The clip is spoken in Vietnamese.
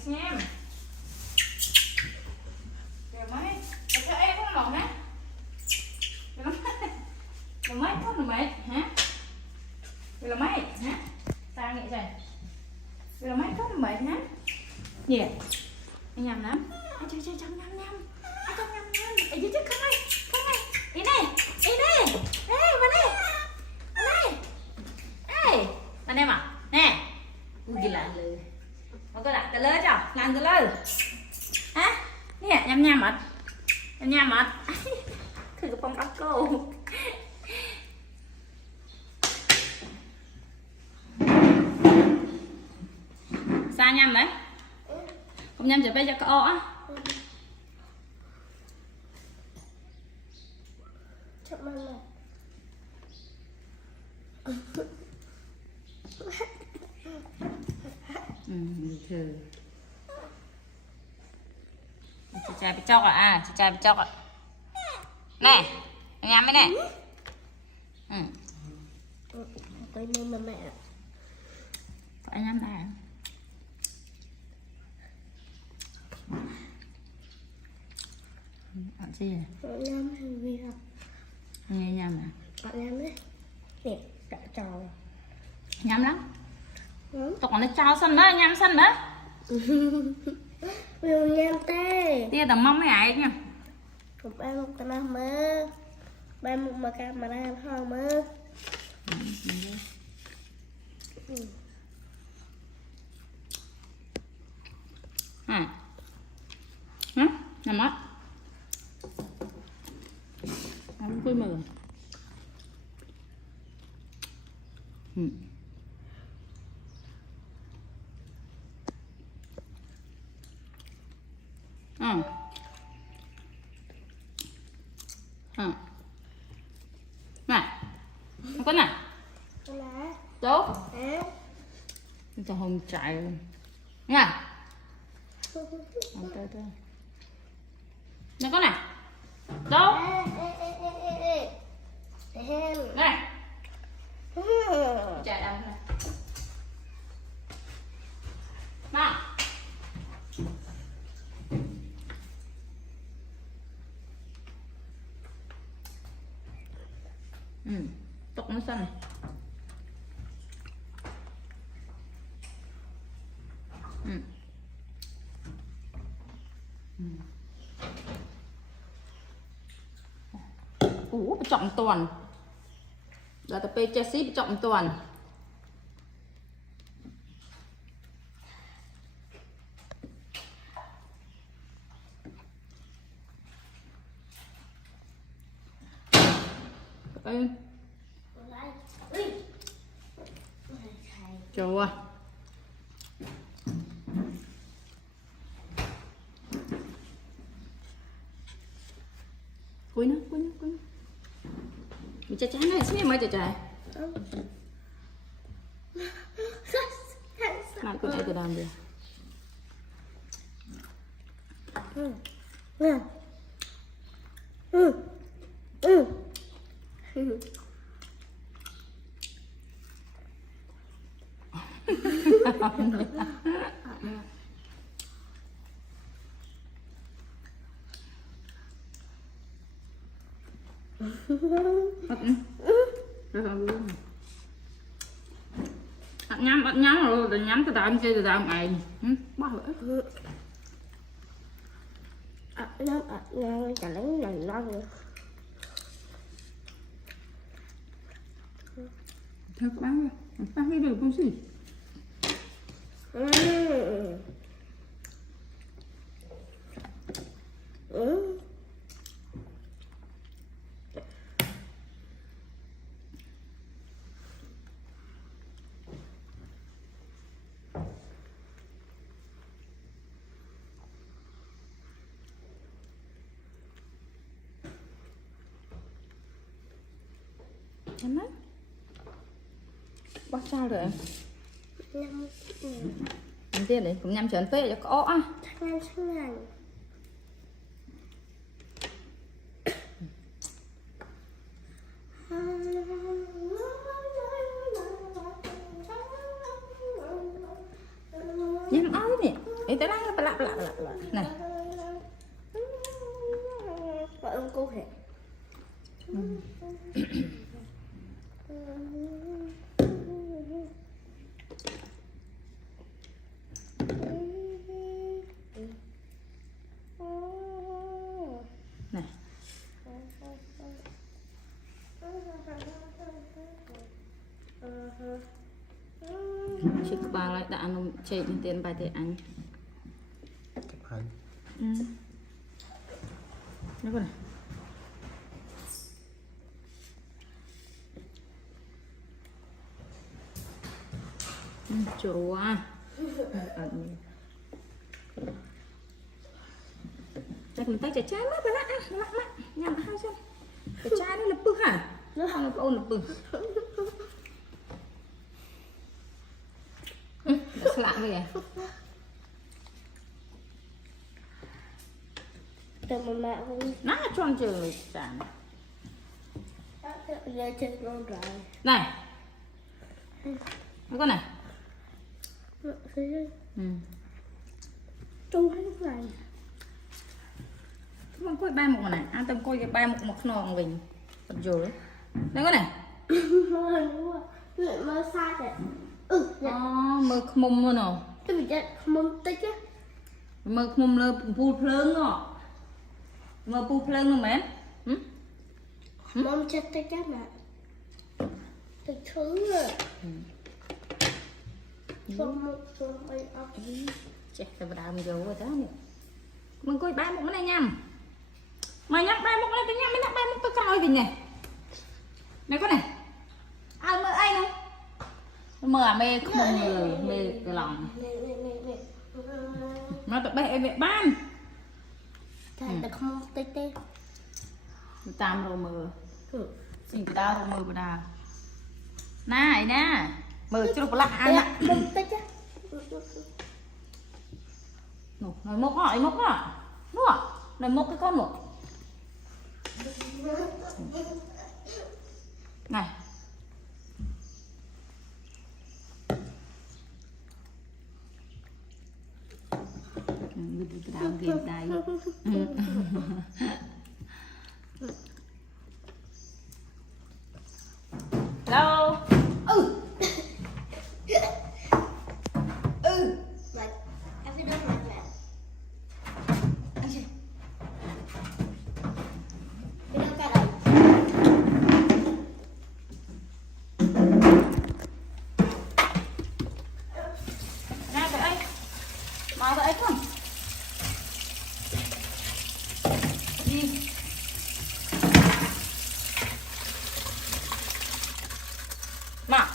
xem rồi mấy cho em có màu hả rồi mấy có rồi mấy hả rồi mấy hả sao nghĩ vậy rồi mấy có rồi mấy hả gì anh nhầm lắm anh chơi chơi trong nhầm nhầm anh trong nhầm nhầm ở dưới trước không ơi đi này ê vào đây ê anh em à nè ui gila lư mà có đặt cái lơ cho làm cái lơ hả nè nhầm nhầm mệt thử cái bông bắt cô sao nhầm đấy không nhầm trở về cho có á thử chị trai bị chọc chị trai bị chọc nè nhắm mấy nè tới nên mà mẹ phải nhắm này ăn gì nhắm hành vi học nghe nhắm à nhắm đấy nè đã trò nhắm lắm tụi nó trao sân đó nhắm sân đó Will nhắm tê tia tầm mong mấy ai nha một ba một tầm mơ ba một mà cam mà đang ho mơ nằm mắt không vui mừng nè không có nè tốt cho hôn chạy luôn nha không tới nó có nè đâu nè chạy ăn nè nào tục nó xanh này bị trọng toàn là tập Chelsea bị trọng toàn chùa cuối nữa mình chả này xem mà chả làm cái này từ đàn đi nhắm rồi nhắm từ đàm chơi từ đàm này bắt lỡ nó chả lấy này lo nữa thật bán cái được không gì chấm đấy bắt sao rồi ăn tiền đấy cũng nhắm chén phê cho có á ngon nhắm áo nè ấy tới lắm bả này Gọi ông cô hả? này chiếc ba lại đã nó chạy lên tiền bài để anh nó con này chua chắc mình tay chả chán lắm bạn ạ nhằm hai xem cái chai nó là bự hả nó hàng là ôn là bự đã lạ vậy à Từ mà không nó tròn trời chán giờ chơi con rồi. này con này Trung hết lúc này. con coi ba một này ăn tâm coi cái ba một nòng mình thật rồi đấy con này Mơ sai rồi. mơ mông luôn rồi Cái bị chết mông tích á. mơ mông là pu phơn rồi mơ pu phơn luôn mẹ Mông chết tích á mà. Tích thứ rồi. Xong một xong ấy ốc. chết tao vào mình rồi đó nè mình coi ba một cái này nha mày nhắc ba một cái này tôi nhắc mới nhắc ba một tôi coi gì nhỉ này con này ai mơ ai đâu mơ à mê không mê cái lòng nó tụi bé mẹ ban Thằng được không tích tích. tam rồi mơ xin tao rồi mơ vào này nè mơ chưa có lạ ăn ạ Mông tích á. nói mốc hỏi mốc à đúng không nói mốc cái con một này cái đào tiền tay đâu Vậy, em sẽ đưa mặt lại. Cái đó cái đầu. nè vậy ấy mà vậy ấy không đi mà